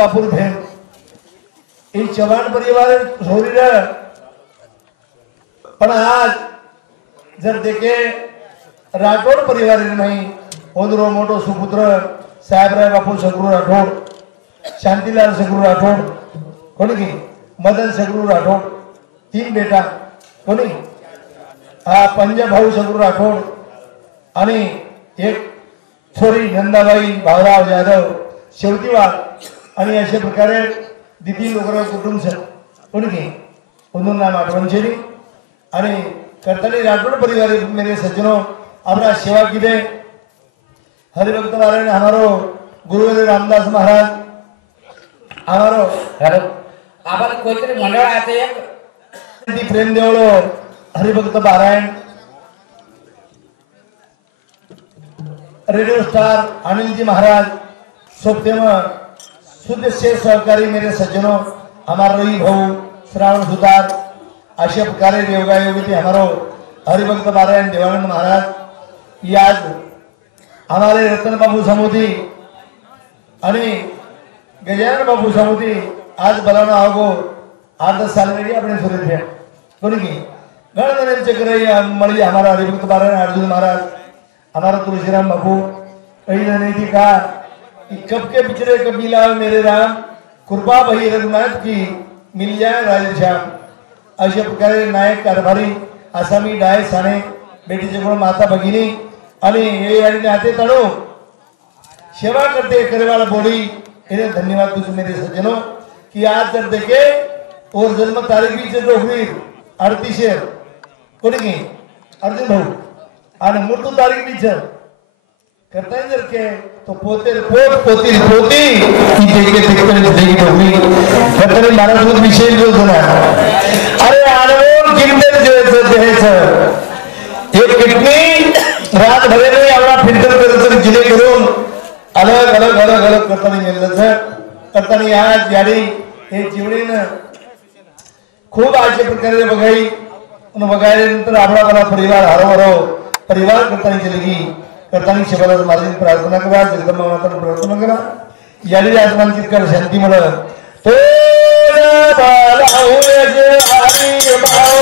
बापुर भेन इन चव्हाण परिवार छोरी रहा पण आज जर देखे राठोड परिवार नहीं ओदरो मोटो सुपुत्र साहेबराय बापू सगरू राठोड शांतीलाल सगरू राठोड कोणी की मदन सगरू राठोड 3 बेटा कोणी हा पंजा भाऊ सगरू राठोड आणि एक छोरी नंदाबाई भावराव जाधव शेवटीवाड आणि अशा प्रकारे दिदी लोकराव कुटुंब कोणी की उन्होंने नाम आठवणशेरी आणि करताली राठोड परिवार मेरे सज्जनों अपना सेवा की दे हरिभक्त नारायण हमारो गुरुदेव रामदास महाराज हमारो हेलो आबाद कोणतरी मंडळ आहे एक ती प्रेम देवळो हरिभक्त नारायण रेडियो स्टार अनिल जी महाराज सोप्तेम शुद्ध से सहकारी मेरे सज्जनों हमारा रही भाऊ श्रावण सुतार अशा प्रकारे योगा योगी थे हमारो हरिभक्त नारायण देवानंद महाराज ये आज हमारे रतन बाबू समुदी आणि गजानन बाबू समुदी आज बलाना होगो 8-10 साल में अपने सूरज में कोनी की गणगण चक्र मळी हमारा हरिभक्त नारायण अर्जुन महाराज हमारा तुलसीराम बाबू कहीं नहीं थी कहा कि कब के पिछड़े कबीला मेरे राम कृपा भई रघुनाथ की मिल जाए राधेश्याम अशा प्रकारे नायक कारभारी आसामी डाय साने बेटीचे गुण माता भगिनी आणि हे आणि नाते तणो सेवा करते करेवाला बोड़ी इन्हें धन्यवाद तुझे मेरे सज्जनों कि आज जब देखे और जन्म तारीख भी से दोहरी 38 कोणी की अर्जुन भाऊ आणि मृत्यू तारीख भी छे करता है जर के तो पोते पोत पोती पोती की देखे देखते देगी दोहरी करते महाराज दूध विषय जो सुना अरे अनमोल किंमत जो है एक किडनी रात भरे में अपना फिल्टर करते जिले करून अलग अलग अलग अलग करता नहीं मिलत है करता नहीं आज यारी हे जीवनीनं खूप अशा प्रकारे बघाई आणि बघायनंतर आपला मला परिवार हरवरो परिवार करताना चलेगी करताना शिवाला माझी प्रार्थना करा जगदंबा माता प्रार्थना करा यारी आत्मांची कर शांती मला तो बालाऊ जे हरी भाऊ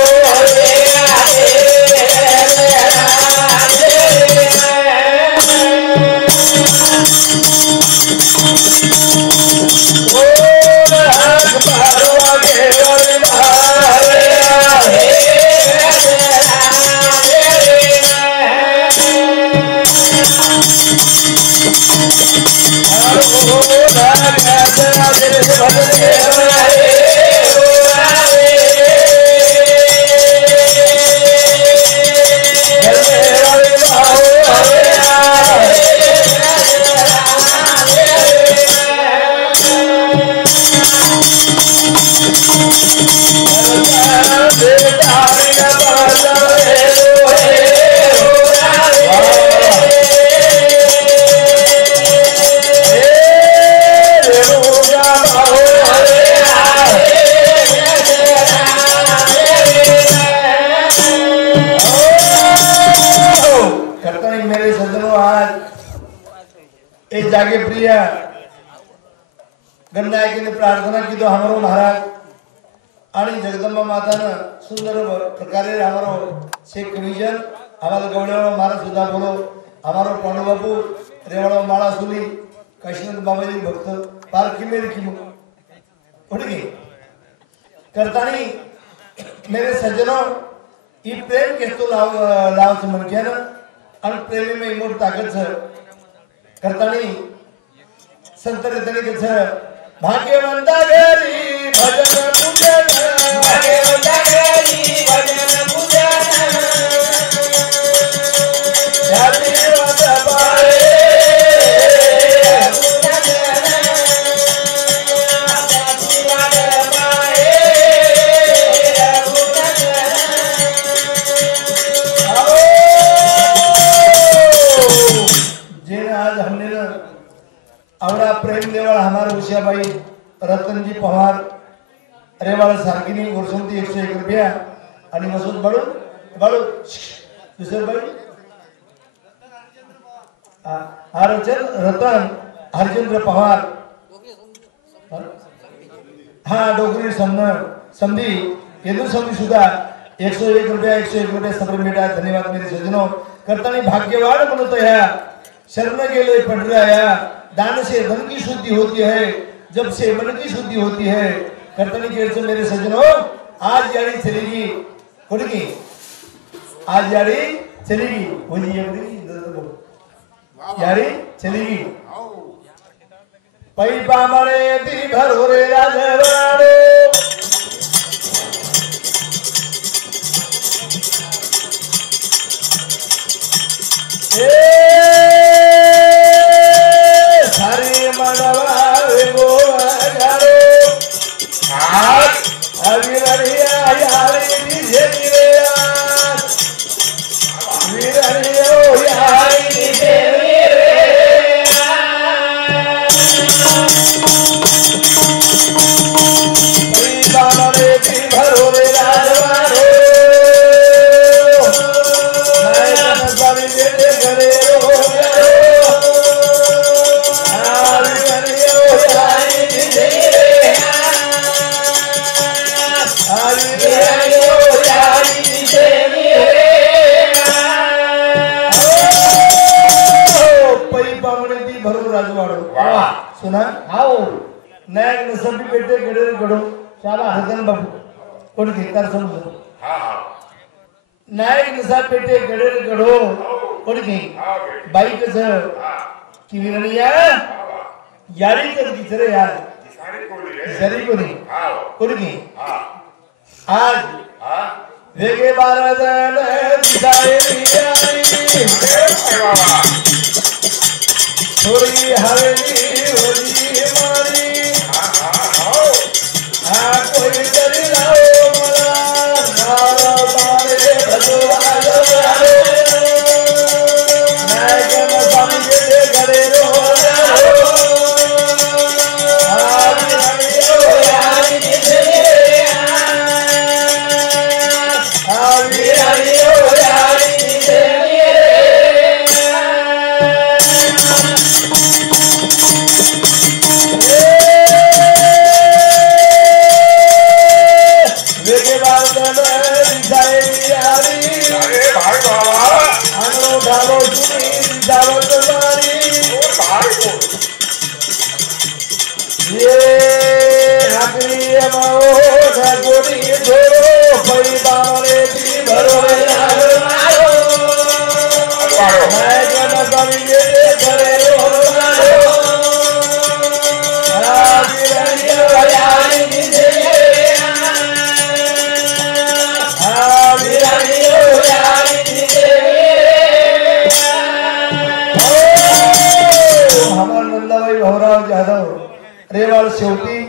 जागे प्रिय गणनायकी ने प्रार्थना की तो हमारो महाराज आणि जगदंबा माता ने सुंदर प्रकारे हमारो शेख कमिशन हमारे गवळेवाला महाराज सुद्धा बोलो हमारो पांडु बाबू रेवाड़ा माला सुली काशीनाथ बाबाजी भक्त पार्की में रखी उड़गी करतानी मेरे सज्जनों ये प्रेम केस्तो लाव समन किया ना और प्रेमी में इमोट ताकत है करतानी संत रितनी के छे भाग्यवंता घरी भजन पूजन भाग्यवंता घरी भजन पूजन जाति वत पाए आवड़ा प्रेम देवल हमारे उषा भाई रतन जी पवार रेवाड़ा सारगिनी गुरसंती 101 रुपया आणि मसूद बाळू बाळू दुसरे भाई हरचंद रतन हरचंद्र पवार हाँ डोगरी समझी येदू समझी सुधा 101 रुपया सबर बेटा धन्यवाद मेरे सज्जनों करतानी भाग्यवान बनतो है शरण गेले पडराया दान से धन की शुद्धि होती है जब से मन की शुद्धि होती है करतानी केर से मेरे सज्जनों आज यारी चलेगी कोडगी आज यारी चलेगी बोली यारी चलेगी पै पामणे दी भरोरे राजवाड़ो सारी मनवा गोवागारो अविररिया यारी दिजे वीररियो यारी दिजे सुना आओ नायक नसबी बेटे गडे गडो शाबा हसन बाबू कोण घेतार समजू नायक नसा पेटे गडे गडो कोण घे बाई कसं की विरनिया यारी कर दिसरे यार सरी कोणी घे आज वेगे बाराजन दिसाय यारी थोड़ी हवेली होली मारी कोई डरी लाओ मला नारा मारे भगवान नायक स्वामी के घरे रो रेवाल शेवटी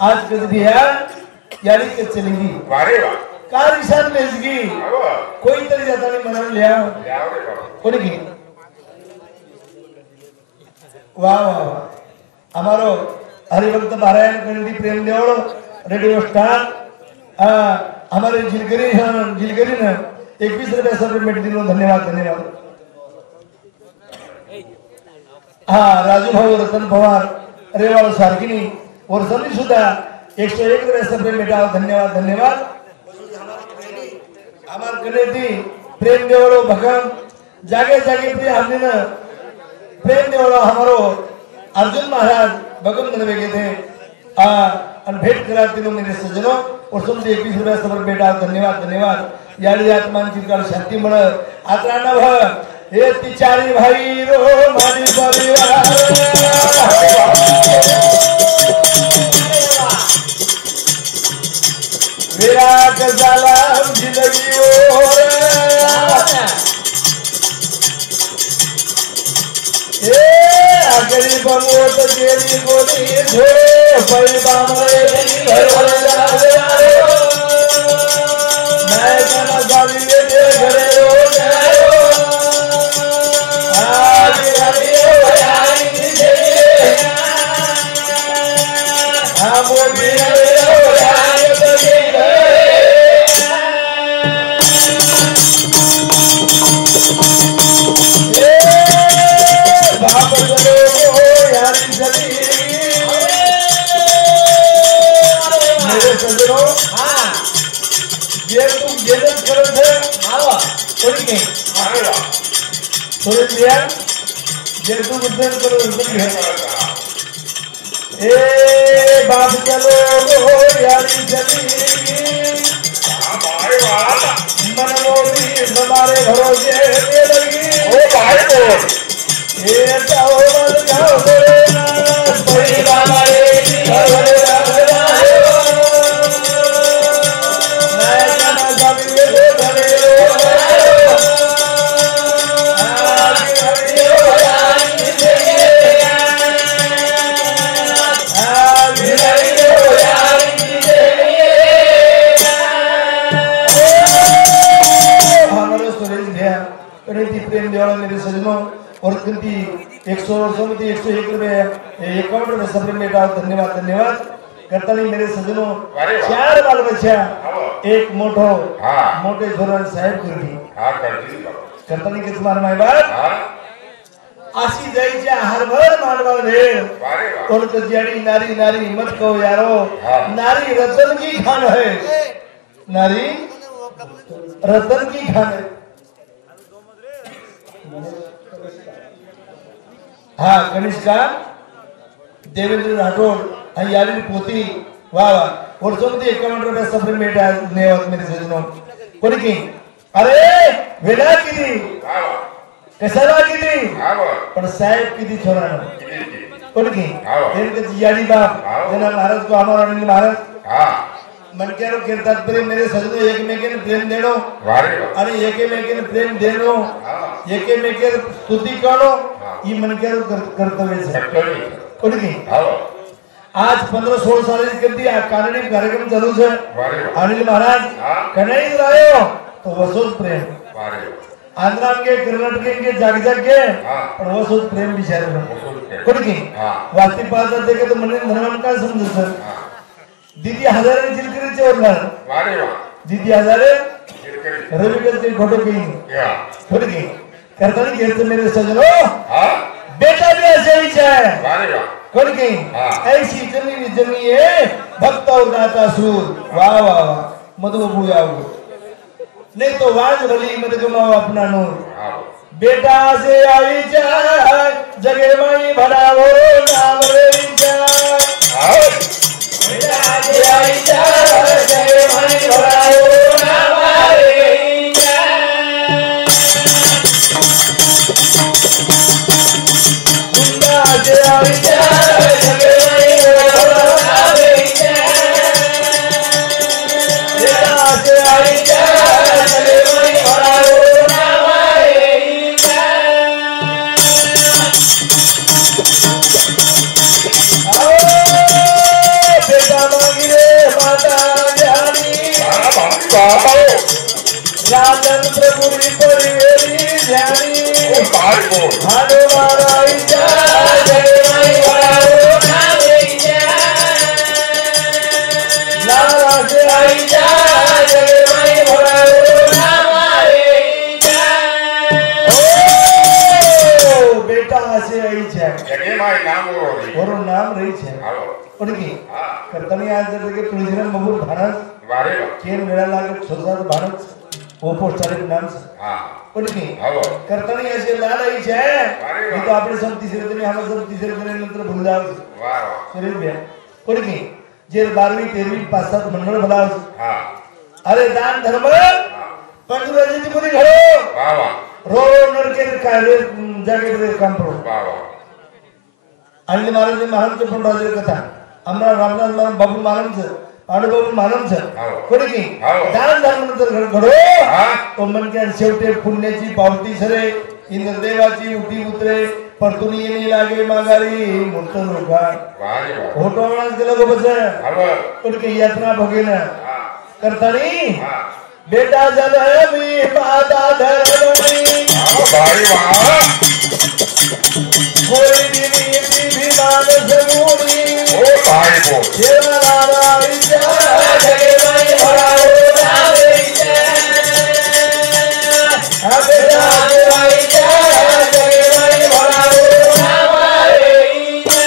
आज कधी भी है यानी के चलेगी वारे वाह कार इशान मेजगी कोई तरी जाता नहीं मना लिया कोनी की वाह वाह हमारो हरिभक्त नारायण कण्डी प्रेम देवड़ो रेडियो स्टार हमारे जिलगरी ने 21 रुपया सप्लीमेंट दिलो धन्यवाद हाँ राजू भाऊ रतन पवार रेवाल सारखिनी और सभी सुधा 101 रुपया सप्लीमेंट धन्यवाद हमार कनेती प्रेम देवड़ो भगम जागे पे हमने न प्रेम देवड़ो हमारो अर्जुन महाराज भगम नवे गए थे और भेंट करा तीनों मेरे सज्जनों और समझे 21 रुपया सप्लीमेंट धन्यवाद यारी आत्मान चिरकाल शांति मळ आत्राना भ हे तिचारी भाई रो मारी परिवार विराट सलाम जिंदगी और ए अगली बमोत तेरी गोली धो पई बामरे भरवर जावे मैं जना गाली दे घरे रो मेरे सज्जनों हाँ ये तुम जेलस करत है आओ कोई नहीं सुरेश भैया ये तुम उद्धार करो उद्धार है ए बाप चलो हो यारी चली मन मोदी हमारे भरोसे ये लगी ओ भाई को ये जाओ मत जाओ तेरे नाम कोई हमारे भरोसे मेरे सज्जनों और गिनती 100 101 रुपए 51 रुपए सब में धन्यवाद धन्यवाद करता नहीं मेरे सज्जनों 4 बाल बच्चा एक मोटो मोटे धोरण साहेब करता नहीं किस मार माय बात आशी जायच्या हरभर मांडवा भेळ कोण कजियाडी नारी नारी मत कहो यारो नारी रतन की खान है नारी रतन की खान है हाँ कनिष्का देवेंद्र राठौड़ याली पोती वाह वाह वर्षोमध्ये 51 रुपये सफर मेटा नेवत मेरे सज्जनों कोणी की अरे वेळा किती कशाला किती पण साहेब किती छोरा कोणी की त्यांची याडी बाप त्यांना महाराज को हमारा अनिल महाराज मन के कीर्तन प्रेम मेरे सजनो एकमेकांना प्रेम देणो आणि एकमेकांना प्रेम देणो एकमेकांना स्तुती करणो ही मन के कर्तव्य है कोणी की आज 15-16 सालाची कधी कानडी कार्यक्रम चालू है अनिल महाराज कन्हई रायो तो वसोच प्रेम आंध्र के कर्नाटक के जाग जाग के पण वसोच प्रेम विचार कोणी की वास्ती पाहता देखे तो मन धनवन काय समजू सर दीदी हजारे चिरकरीचे ओरणार दीदी हजारे रविगल के घोटो की कोणी की करता नहीं कहते मेरे सजनों बेटा भी ऐसे ही चाहे कौन की ऐसी जमी जमी है भक्त और दाता सूर वाह वाह वाह मधु बुया नहीं तो वाज भली मत गमाओ अपना नूर बेटा से आई जाए जगे माई भरावो नाम रे जाए बेटा से आई जाए जगे माई भरावो नाम रे राजन प्रभु परिवेरी ध्यानी हनुमान आईचा जय माई भरावो नाम आईचा नाराज आईचा जय माई भरावो नाम आईचा ओ बेटा असे आईचा जय माई नाम वरून नाम रही छे कोणी करतानी आज जर के तुळशीराम बबूर भारत वारे केन वेळा लागत स्वतः भारत ओपो चालित नाम कोणी करतानी ऐसे लालाई छे ये तो आपने सब तीसरे दिन हम सब तीसरे दिन नंतर भूल जाओ वाह सुरेश भैया कोणी जे 12वीं 13वीं 5-7 मंडळ भलाव अरे दान धर्म पंचराजी कोणी घडो वाह वाह रो नरके कार्य जागे काम पडो वाह वाह आणि महाराज महाराज पण राजे कथा आम्हाला रामदास बाबू महाराज अनुभव मानमच कोणी की दान धर्म नंतर घडो तो मन के शेवटे पुण्याची पावती सरे इंद्रदेवाची उठी उतरे परतून येणे लागे मागारी मोठ लोका फोटो म्हणून गेलो गो बस कोणी की यात्रा भोगेना करतानी बेटा जल मी माता धरणी भाई वाह कोई दिनी विमान जगुनी ओ भाई को देवनारा जगे माई भरावो नाम आईचा अबे जगे माई भरावो नाम आईचा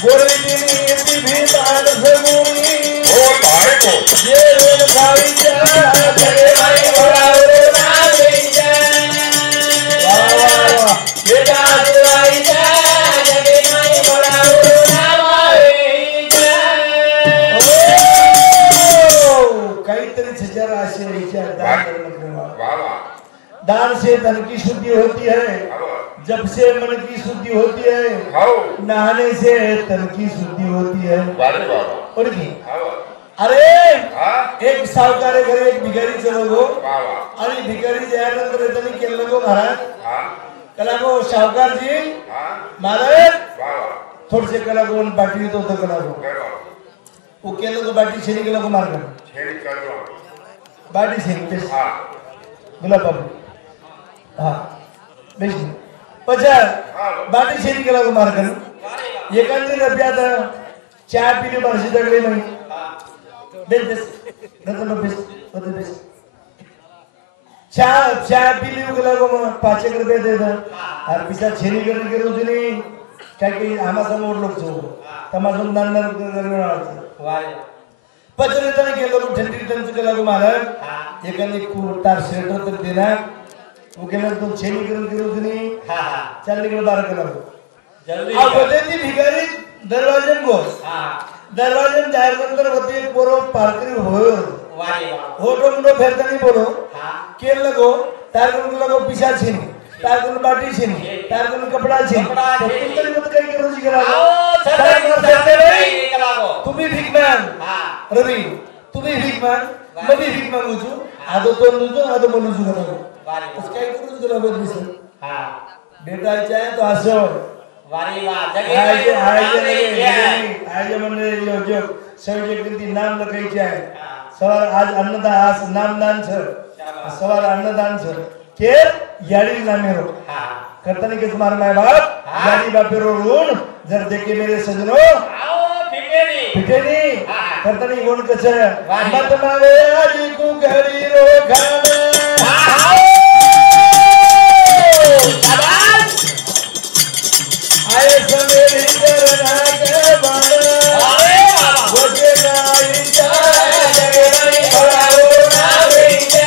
गोरीनी भी बाण सगुनी हो तारे को ये रोल खाईच्या जगे बाई भरावे नावेच्या वाह वाह वाह ये दासवाईच्या जगे बाई भरावे नावेच्या ओ काहीतरी छजार असे विचार दान दान से धन की शुद्धि होती है जब से मन की शुद्धि होती है नहाने से तन की शुद्धि होती है और की अरे एक सावकार घरी एक भिकारी चलो गो आणि भिकारी जयानंतर त्यांनी केलं गो महाराज कला गो सावकार जी महाराज थोडसे कला गो बाटी तो कला गो वो केलं गो बाटी छेनी केलं गो मार्ग बाटी छेनी गुलाब बाबू हाँ बेस्ट पचार बाटी शेरी केला को मार्गन एकांती रब्यात चहा पिली मारशी दगडी नाही बेस नंतर बेस होते बेस चहा पिली गेला को 5 रुपये दे दे और पिसा छेनी करने के रोज नहीं क्या कि आमा समोर लोग छो तमासम नांदर करने वाला पचरे तने केलो को ठंडी टंच केला को महाराज एकांती तार स्वेटर तर देना वो केला तो छेनी करून रोज नहीं चल निकल बाहर करो जल्दी अब बतेती भिखारी दरवाजे में गो दरवाजे में जाए अंदर होती है पोरो पार्करी होयो वाली होटो मुंडो फेरता नहीं बोलो केल लगो तारगुन लगो पिसा छीनी तारगुन बाटी छीनी तारगुन कपड़ा छीनी तो तुम तरी मत कहीं के रोजी करा तुम्ही भीक मांग रवि तुम्ही भीक मांग मैं भी भीक मांगू छू आदो तो नुजो आदो मनुजो करो बस काय करू तुला बोल दिस हां भेटायचं आहे तो असो वारी वा जगे आजे म्हणजे योग्य सवजे किती नाम लखायचे आहे सवार आज अन्नदान आज नामदान छ सवार अन्नदान छ के याडी नामेरो करतानी के तुम्हारा माय बाप याडी बापेरो ऋण जर देखे मेरे सजनो आओ फिटेनी करतानी कोण कछ मत मावे आजी को घडी रो खाने आए सवेरे करना के बाण अरे बाबा वगे नाई चाय जगे नहीं भराओ नावेचे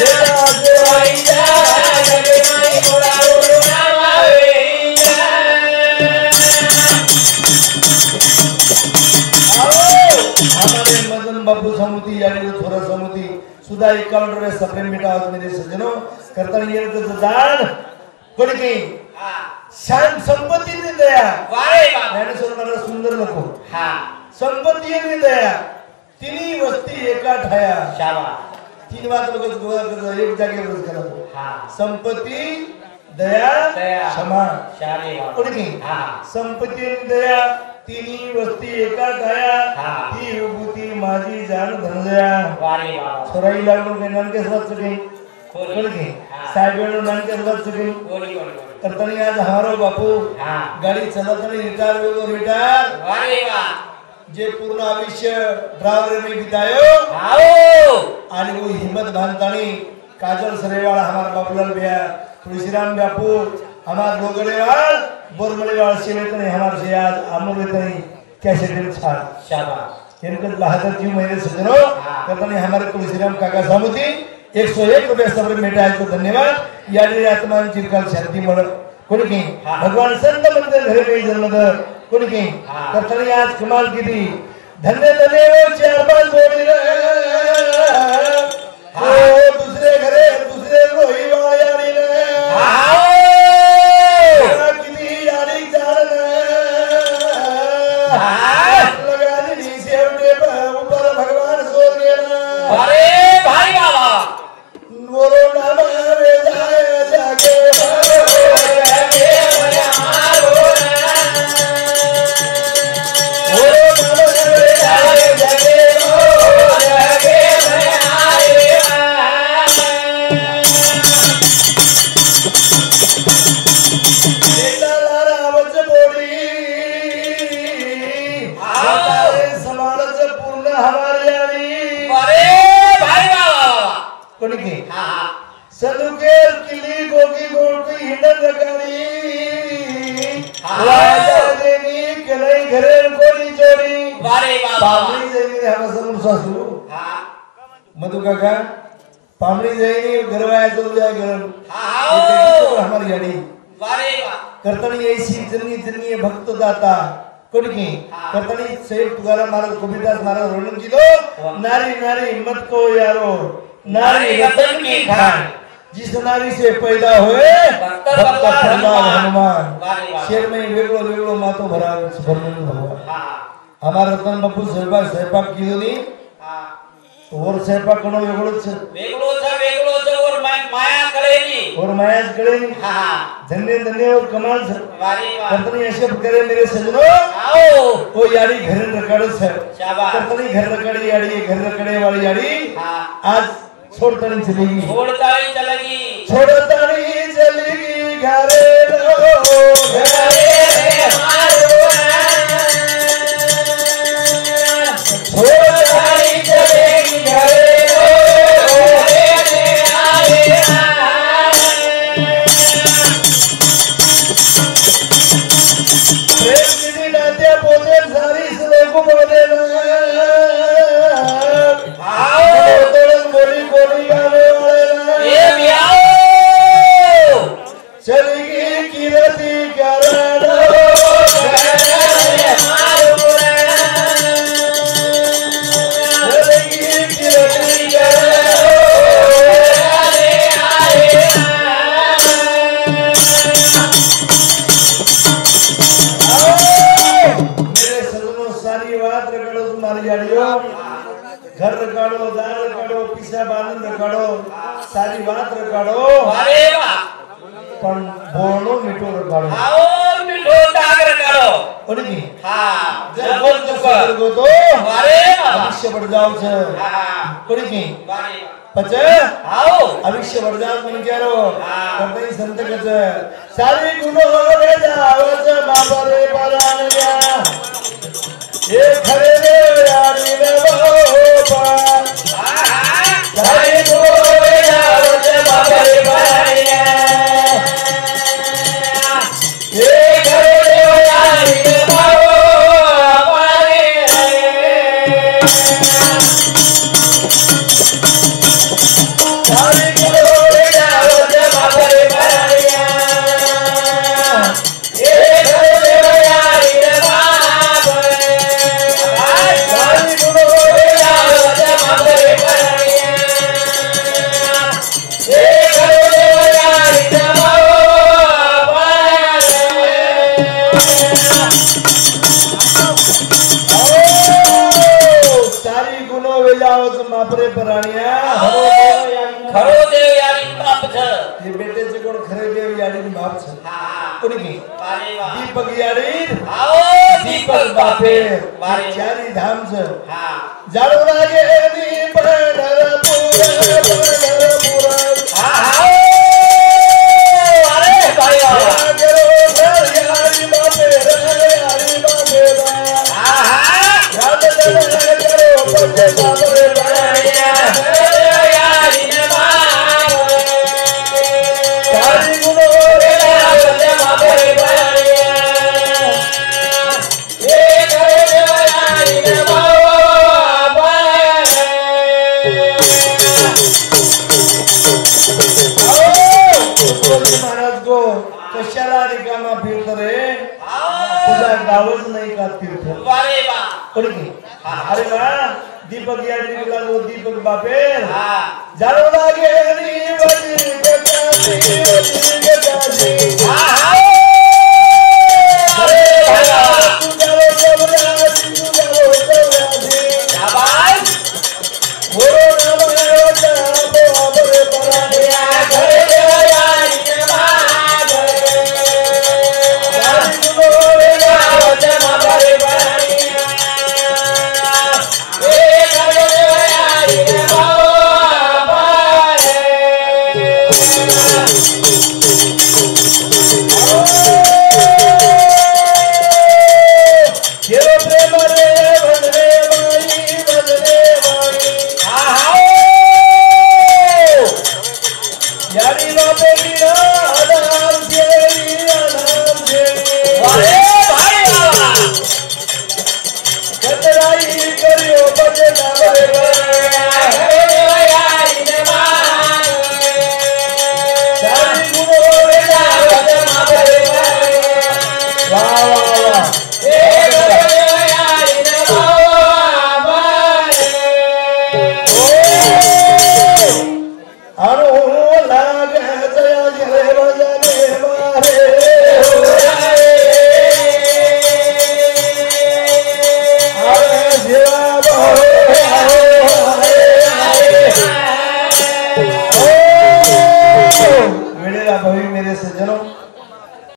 देदा जोई चाय जगे नहीं भराओ नावेचे आओ हमारे मदन बाबू समिति यानी थोड़ा समिति सुधा 51 रुपए सप्रेम बेटा मेरे सज्जनों करता ये तो दान कोणी की शांत संपत्ती ने दया वारे मैंने सुनना सुंदर नको हां संपत्ती ने दया तिनी वस्ती एका ठाया शाबाश तीन बात लोग गोवा कर एक जागे रोज करा हां संपत्ती दया क्षमा शारे कोणी हां संपत्ती ने दया तिनी वस्ती एका ठाया ती विभूती माझी जान धनजया वारे बाबा सोराई लागून गणन के साथ सके कोणी साहेब नाम के साथ सके कोणी करतानी आज हमारो बापू गाड़ी चलातानी रिटायर वारे वाह जे पूर्ण आयुष्य ड्राइवर में बितायो आओ आणि वो हिम्मत बांधतानी काजल सरेवाल हमार बापूलाल भैया तुलसीराम बापू हमार लोगड़ेवाल बोरमलेवाल सेवेतने हमार से आज अमरवेतनी कैसे दिन छाड़ शाबाश इनके बहादुर जी मेरे सजनों करतानी हमारे तुलसीराम काका सामुती 101 रुपये सब्र मेटा को धन्यवाद यानी आत्मान चिरकाल शांति मळ कोणी की भगवान संत मंदिर घरे काही जन्मद कोणी की करतानी आज कमाल किती धन्य धन्य 4-5 बोली ओ दुसरे घरे दुसरे रोही वाळ्यानी किती यानी जाण लगा दी सेवटे ऊपर भगवान सो गेला अरे भाई बाबा बोलो नाम रे जाए जागे जागे हमारो बोलो नाम रे जाए जागे जागे आए बेटा लारा वच बोली हमारे समाज पूर्ण हमारी आनी अरे भाई बाबा कोणी की सदुकेर किली गोगी गोळकी हिंडन रकानी वाजा दे घरे कोणी जोडी वारे वा पामणी जाईनी हा समोर सासू हा मधु काका पामणी जाईनी घरवाया चल जाए घर हा हमारी गाड़ी वारे वा करतनी ऐसी जन्नी जन्नी भक्त दाता कोडकी करतनी सेठ तुकाराम महाराज गोविंदास महाराज रोलन की दो नारी नारी मत को यारो नारी रतन की खान जिस नारी से पैदा हुए भक्त प्रहलाद हनुमान शेर में वेगळो वेगळो मातो भरा भरलेलो भगवान हमारा रतन बापू स्वयंपाक कीधो नी और स्वयंपाक करणं वेगळोच और माया कळेली और मायाच कळेली हा धन्य धन्य और कमाल वारे वा करतनी ऐसे करे मेरे सजनो आओ वो याड़ी घर रकाड़स है शाबाश करतनी घर रकाड़ी याड़ी घर रकड़े वाली याड़ी हां आज छोड़तानी चलेगी छोड़तानी चलेगी घरे लो घरे मारो छोड़तानी चलेगी घरे लो घरे आए प्रेम की नाते पोते सारी लोगों बोले चलेगी कीरती करणो चलेगी कीरती मेरे सजनों सारी बात रगड़ो तुम्हारी गाड़ियों घर रकाड़ो दाल रकाड़ो पिसा बालन रकाड़ो सारी बात रकाड़ो वारे वा पण बोलो मिठो रकाड़ो आओ मिठो दाग रकाड़ो ओनी हां जब बोल तो तो वारे वा अवश्य बढ़ जाओ छे हां ओनी वारे पचे आओ अवश्य बढ़ जाओ मन क्यारो करते संत कच सारी गुनो रे जाओ छे बाबरे पराणिया ये खरे रे यारी रे बाबा सारी गुनो रे जाओ छे बाबरे पराणिया ये खरे रे यारी रे बाबा सारी गुनो रे जाओ छे बाबरे पराणिया ये खरे रे यारी रे बाबा सारी गुनो रे जाओ छे बाबरे पराणिया ये खरे रे यारी रे बाबा सारी गुनो वे जाओ छे बाबरे पराणिया खरो देव यारी बाप छ ये बेटे से कोण खरे देव याडी नी बाप छे हां कोणी की वारे वा दीपक याडी आओ दीपक बापे वारे चारी धाम छे हां जाडो लागे नी पंढरपूर हां अरे भाई लागरो यारी बापे यारी बापे हां याद करो पछे बापरे पराणिया यारी ने बाप सारी गुनो रे जाओ छे बापरे पराणिया ये करे यारी ने बाप महाराज को कशाला रिकामा फिरत रे तुझा गावच नाही का तीर्थ वारे वा कोणी की अरे वा दीपक याडी बोला वो दीपक बापे हां जाडो लागे नी बजी गजासी हां अरे भाई तू जाओ जबरासी तू जाओ जबरासी शाबाश हो नमो जाबो बापरे पराणिया घरे यारी ने बाप सारी गुनो रे जाओ छे बापरे पराणिया ये करे यारी ने बाप वेळेला भावी मेरे सज्जनों